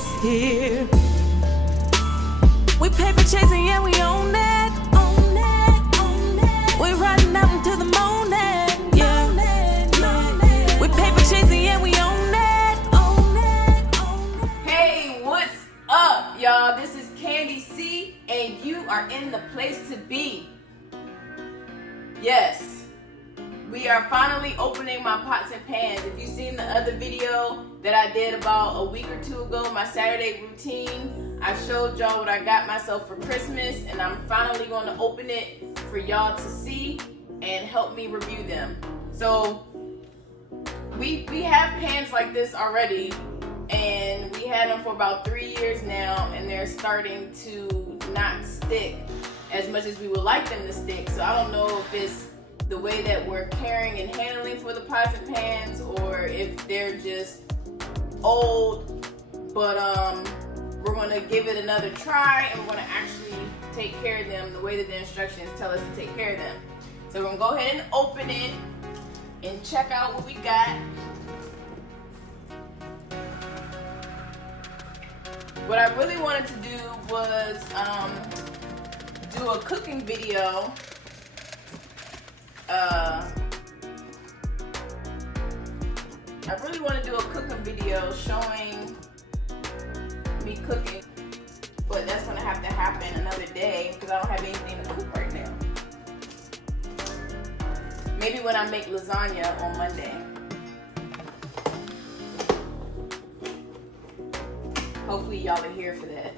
is here. We pay for chasing, yeah, we own it. We're riding out into the morning, yeah. We pay for chasing, yeah, we own it. Hey, what's up, y'all? This is Candy C, and you are in the place to be. Yes, we are finally opening my pots and pans. If you've seen the other video that I did about a week or two ago, my Saturday routine, I showed y'all what I got myself for Christmas, and I'm finally going to open it for y'all to see and help me review them. So we have pans like this already, and we had them for about 3 years now, and they're starting to not stick as much as we would like them to stick. So I don't know if it's the way that we're caring and handling for the pots and pans, or if they're just old, but we're going to give it another try, and we're going to actually take care of them the way that the instructions tell us to take care of them. So we're going to go ahead and open it and check out what we got. What I really wanted to do was do a cooking video. I really want to do a cooking video showing me cooking, but that's going to have to happen another day because I don't have anything to cook right now. Maybe when I make lasagna on Monday. Hopefully y'all are here for that.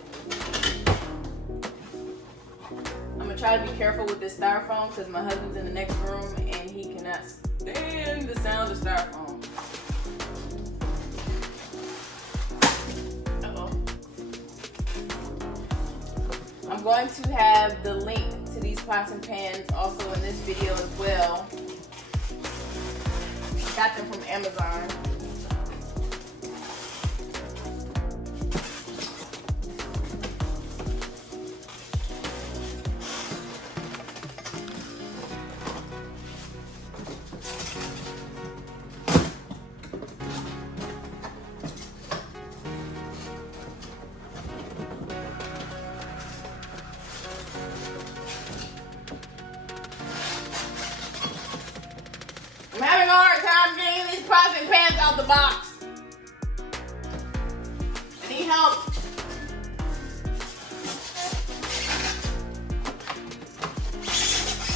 I'm going to try to be careful with this styrofoam because my husband's in the next room and he cannot stand the sound of styrofoam. I'm going to have the link to these pots and pans also in this video as well. Got them from Amazon. I'm having a hard time getting these pots and pans out the box. I need help.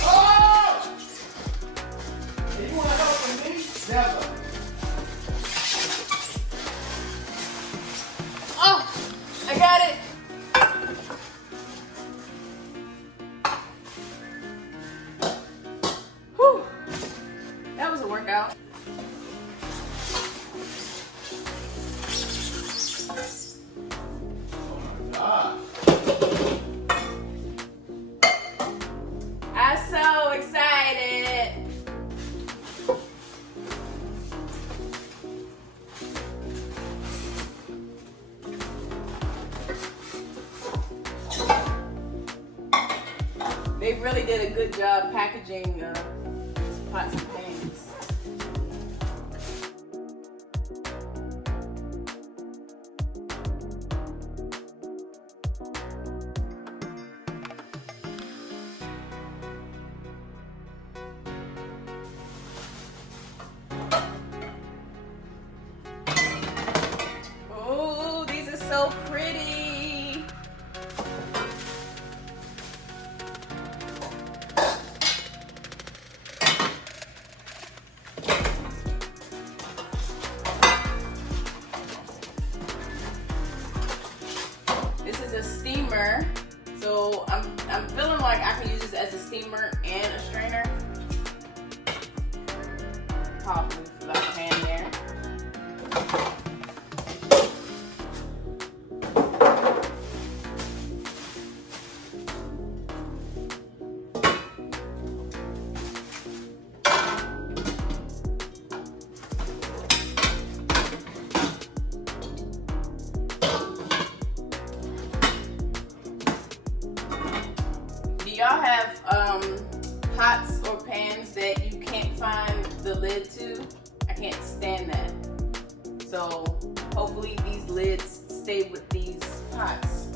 Oh! You want help from me? Never. Oh, I got it. Whew. That was a workout. Oh my God. I'm so excited. They really did a good job packaging pots and pans. Oh, these are so pretty. This is a steamer, so I'm feeling like I can use this as a steamer and a strainer. Probably for that pan there. Do y'all have pots or pans that you can't find the lid to? I can't stand that. So hopefully these lids stay with these pots.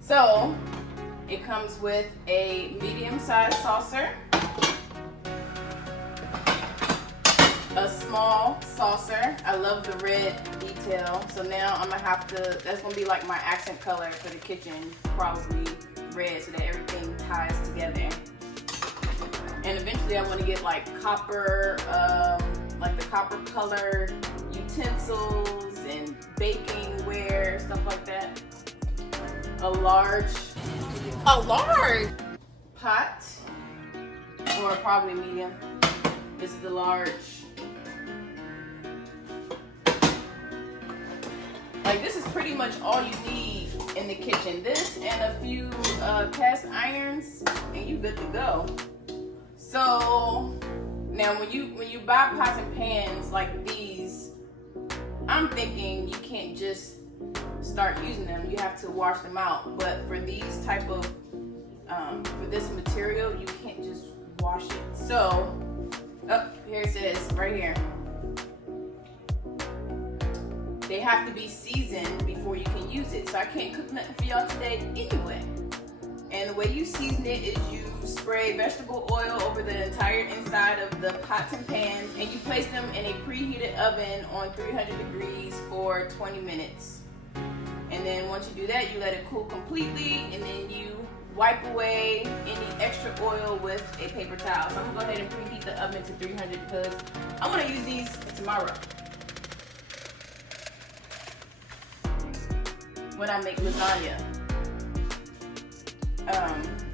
So it comes with a medium-sized saucer, a small saucer. I love the red detail, so now I'm gonna have to, that's gonna be like my accent color for the kitchen, probably red, so that everything ties together. And eventually I want to get like copper, like the copper colored utensils and baking ware, stuff like that. A large pot, or probably medium. This is the large. Like, this is pretty much all you need in the kitchen. This and a few cast irons, and you good to go. So now when you buy pots and pans like these, I'm thinking you can't just start using them. You have to wash them out. But for these type of for this material, you can't just wash it. So here it says right here, they have to be seasoned before you can use it. So I can't cook nothing for y'all today anyway. And the way you season it is you spray vegetable oil over the entire inside of the pots and pans, and you place them in a preheated oven on 300 degrees for 20 minutes. And then once you do that, you let it cool completely, and then you wipe away any extra oil with a paper towel. So I'm gonna go ahead and preheat the oven to 300 because I wanna use these tomorrow when I make lasagna.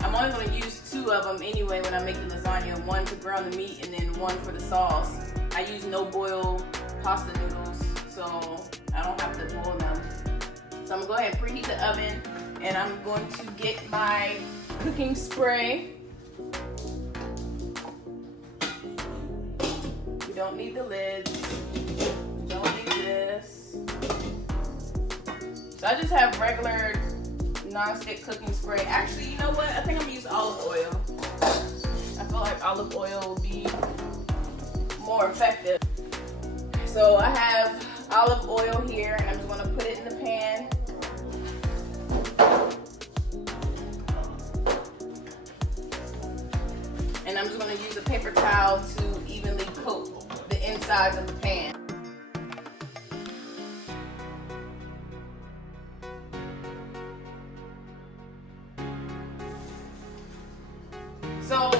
I'm only going to use 2 of them anyway when I make the lasagna. One to brown the meat and then one for the sauce. I use no boil pasta noodles, so I don't have to boil them. So I'm going to go ahead and preheat the oven, and I'm going to get my cooking spray. You don't need the lids. You don't need this. So I just have regular non-stick cooking spray. Actually, you know what? I think I'm gonna use olive oil. I feel like olive oil will be more effective. So I have olive oil here, and I'm just gonna put it in the pan. And I'm just gonna use a paper towel to evenly coat the insides of the pan. So,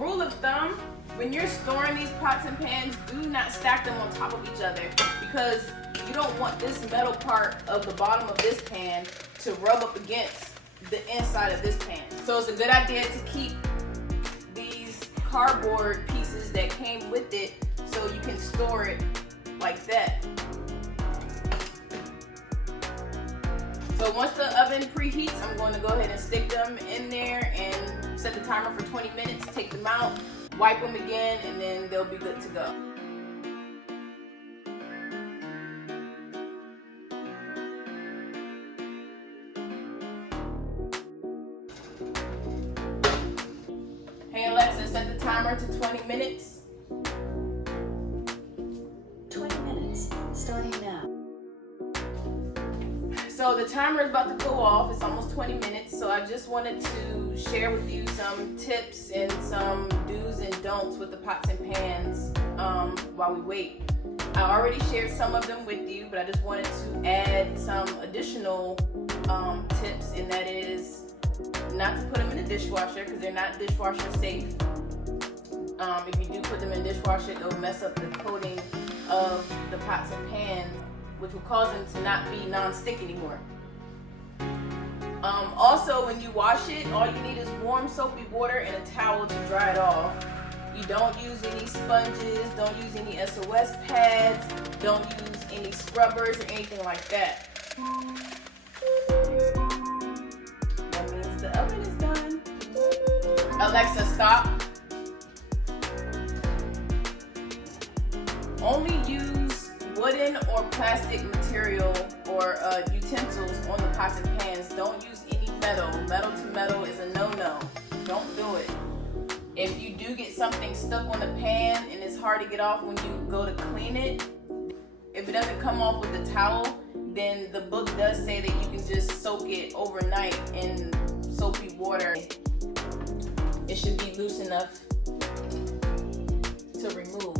rule of thumb, when you're storing these pots and pans, do not stack them on top of each other, because you don't want this metal part of the bottom of this pan to rub up against the inside of this pan. So it's a good idea to keep these cardboard pieces that came with it so you can store it like that. So once the oven preheats, I'm going to go ahead and stick them in there and set the timer for 20 minutes, take them out, wipe them again, and then they'll be good to go. Hey Alexa, set the timer to 20 minutes. 20 minutes, starting now. So the timer is about to go off. It's almost 20 minutes. So I just wanted to share with you some tips and some do's and don'ts with the pots and pans while we wait. I already shared some of them with you, but I just wanted to add some additional tips, and that is not to put them in the dishwasher because they're not dishwasher safe. If you do put them in the dishwasher, it'll mess up the coating of the pots and pans, which will cause them to not be non-stick anymore. Also, when you wash it, all you need is warm soapy water and a towel to dry it off. You don't use any sponges, don't use any SOS pads, don't use any scrubbers or anything like that. That means the oven is done. Alexa, stop. Only use wooden or plastic material or utensils on the pots and pans. Don't use any metal. Metal to metal is a no-no. Don't do it. If you do get something stuck on the pan and it's hard to get off when you go to clean it, if it doesn't come off with a towel, then the book does say that you can just soak it overnight in soapy water. It should be loose enough to remove.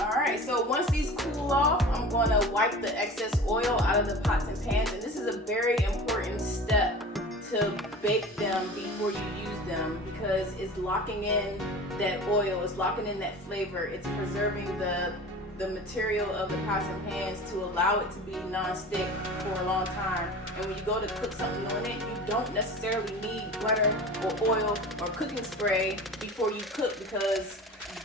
Alright, so once these cool off, I'm going to wipe the excess oil out of the pots and pans, and this is a very important step to bake them before you use them, because it's locking in that oil, it's locking in that flavor, it's preserving the material of the pots and pans to allow it to be non-stick for a long time. And when you go to cook something on it, you don't necessarily need butter or oil or cooking spray before you cook, because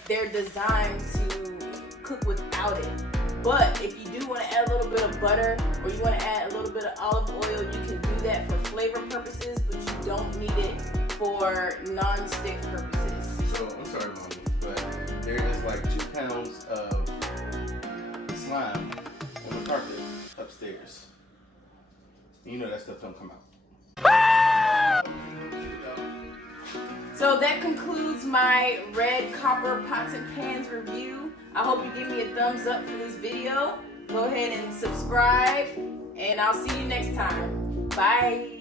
they're designed to cook without it. But if you do want to add a little bit of butter or you want to add a little bit of olive oil, you can do that for flavor purposes, but you don't need it for non-stick purposes. So, I'm sorry, Mommy, but there is like 2 pounds of slime on the carpet upstairs. You know that stuff don't come out. So that concludes my red copper pots and pans review. I hope you give me a thumbs up for this video. Go ahead and subscribe, and I'll see you next time. Bye.